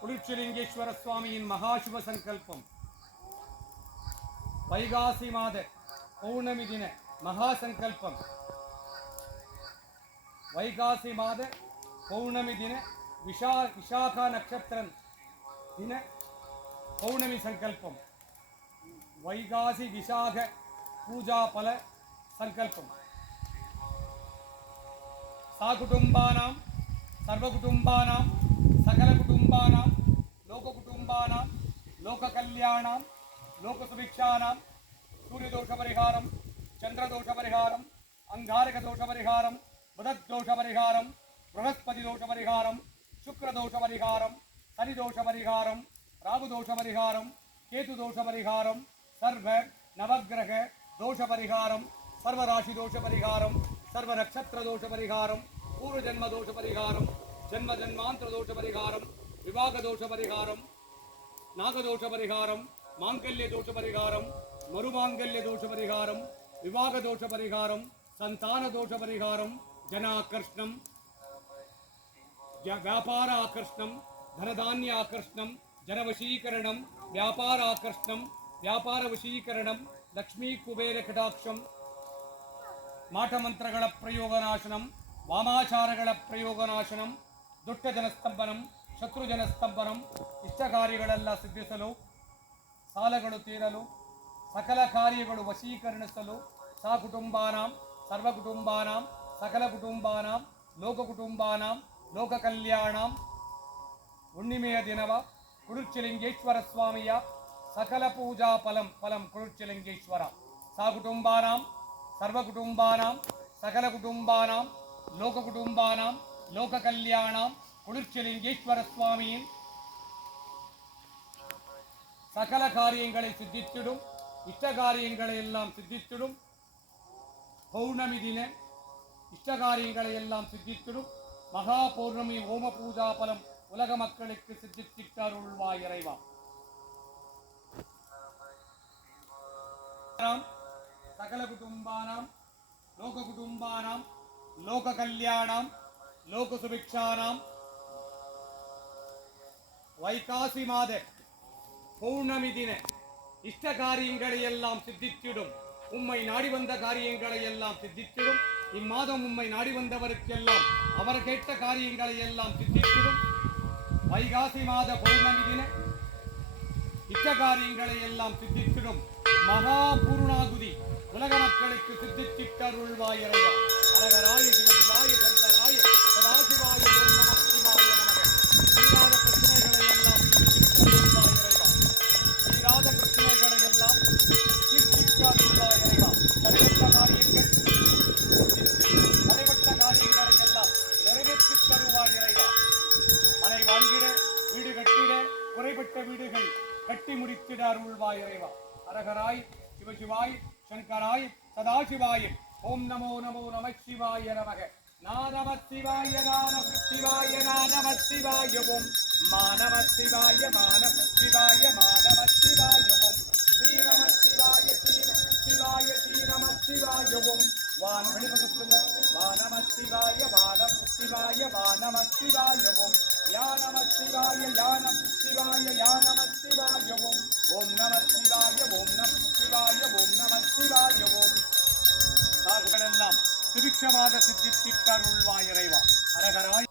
குளிர்ச்சிலிங்கேஸ்வர சுவாமியின் மகாசுப சங்கல்பம் வைகாசி மாத பௌர்ணமி தின மகா சங்கல்பம் வைகாசி மாத பௌர்ணமி தின விஷா விஷாகா நட்சத்திரம் தின பௌர்ணமி சங்கல்பம் வைகாசி விசாக பூஜா பல சங்கல்பம் సాకుటుంబానాం సర్వకుటుంబానాం லோககல்யாணம் லோக சுபிக்ஷானாம் சூரியதோஷ பரிகாரம் சந்திரதோஷ பரிகாரம் அங்காரக தோஷ பரிகாரம் மதத்தோஷ பரிகாரம் பிரகஸ்பதி தோஷ பரிகாரம் சுக்கரதோஷ பரிகாரம் சனிதோஷ பரிகாரம் ராகுதோஷ பரிகாரம் கேது தோஷ பரிகாரம் சர்வ நவகிரக தோஷ பரிகாரம் சர்வராசி தோஷ பரிகாரம் சர்வ நட்சத்திர தோஷ பரிகாரம் பூர்வ ஜென்ம தோஷ பரிகாரம் ஜென்ம ஜென்மாந்திர தோஷ பரிகாரம் விவாக தோஷ பரிகாரம் நாகதோஷ பரிகாரம் மாங்கல்ய தோஷ பரிகாரம் மறுமாங்கல்ய தோஷ பரிகாரம் விவாக தோஷ பரிகாரம் సంతాన దోష పరిహారం జనాకర్షణం వ్యాపార ఆకర్షణం ధనధాన్య ఆకర్షణం జనవశీకరణం వ్యాపార ఆకర్షణం వ్యాపార వశీకరణం లక్ష్మీ కుబేర కటాక్షం మాటమంత్రగళ ప్రయోగనాశనం వామాచారగళ ప్రయోగనాశనం దుట్టజనస్తంభనం ಜನಸ್ತಂಭನಂ ಶತ್ರು ಜನಸ್ತಂಭನಂ ಇಷ್ಟ ಕಾರ್ಯಗಳೆಲ್ಲ ಸಿದ್ಧಿಸಲು ಸಾಲಗಳು ತೀರಲು ಸಕಲ ಕಾರ್ಯಗಳು ವಶೀಕರಣಿಸಲು ಸಾ ಕುಟುಂಬಾನಾಂ ಸರ್ವ ಕುಟುಂಬಾನಾಂ ಸಕಲ ಕುಟುಂಬಾನಾಂ ಲೋಕ ಕುಟುಂಬಾನಾಂ ಲೋಕ ಕಲ್ಯಾಣಾಂ ಹುಣ್ಣಿಮೆಯ ದಿನವ ಕುರುಚಿಲಿಂಗೇಶ್ವರ ಸ್ವಾಮಿಯ ಸಕಲ ಪೂಜಾ ಫಲಂ ಫಲಂ ಕುರುಚಿಲಿಂಗೇಶ್ವರ ಸಾ ಕುಟುಂಬಾನಾಂ ಸರ್ವ ಕುಟುಂಬಾನಾಂ ಸಕಲ ಕುಟುಂಬಾನಾಂ ಲೋಕ ಕುಟುಂಬಾನಾಂ ಲೋಕ ಕಲ್ಯಾಣಾಂ குளிர்ச்சலிங்கேஸ்வர சுவாமியின் சகல காரியங்களை சித்தித்திடும் இஷ்ட காரியங்களை எல்லாம் சித்தித்திடும் பௌர்ணமி தின இஷ்ட காரியங்களை எல்லாம் சித்தித்திடும் மகா பௌர்ணமி ஓம பூஜா பலம் உலக மக்களுக்கு சித்தித்திட்டருள்வா இறைவா. சகல குடும்பானாம் லோக குடும்பானாம் லோக கல்யாணம் லோக சுபிக்ஷானாம் வைகாசி மாத பௌர்ணமி தின இஷ்ட காரியங்களை எல்லாம் சித்தித்திடும். உம்மை நாடி வந்த காரியங்களை எல்லாம் சித்தித்திடும். இம்மாதம் உம்மை நாடி வந்தவருக்கெல்லாம் அவர் கேட்ட காரியங்களை எல்லாம் சித்தித்திடும். வைகாசி மாத பௌர்ணமி தின இஷ்ட காரியங்களை எல்லாம் சித்தித்திடும். மகா பூர்ணாகுதி உலக மக்களுக்கு சித்தித்திட்டருள்வாய் இறைவா. அழகராய சிவசிவாய சந்தராய சதாசிவாய ஓம் நம சிவாய நமக தீராத பிரச்சனைகளை எல்லாம் தீர்த்திட்டருள்வாய் இறைவா தீராத பிரச்சனைகளை எல்லாம் தீர்த்திட்டருள்வாய் இறைவா தடைப்பட்ட காரியங்கள் தடைப்பட்ட காரியங்களை எல்லாம் நிறைவேற்றித் தருவாய் இறைவா மனை வாழ்கிற வீடு கட்டிட குறைபட்ட வீடுகள் கட்டி முடித்திடார் உள்வாய் இறைவா. அரகராய் சிவசிவாய் சங்கராய் சதாசிவாய் ஓம் நமோ நமோ நம சிவாய நமக. நாதம சிவாய நானம சிவாய நானம சிவாய. ஓம் மானவ சிவாய மாணவ சிவாய மாணவ வான வெளிபகுத்துங்க வானம சிவாய வானம் சிவாய ஓம் யா ஓம் ஓம் சாகுகளெல்லாம் சுபிக்ஷமாக சித்தித்திட்டருள்வாய் இறைவா அரகராய்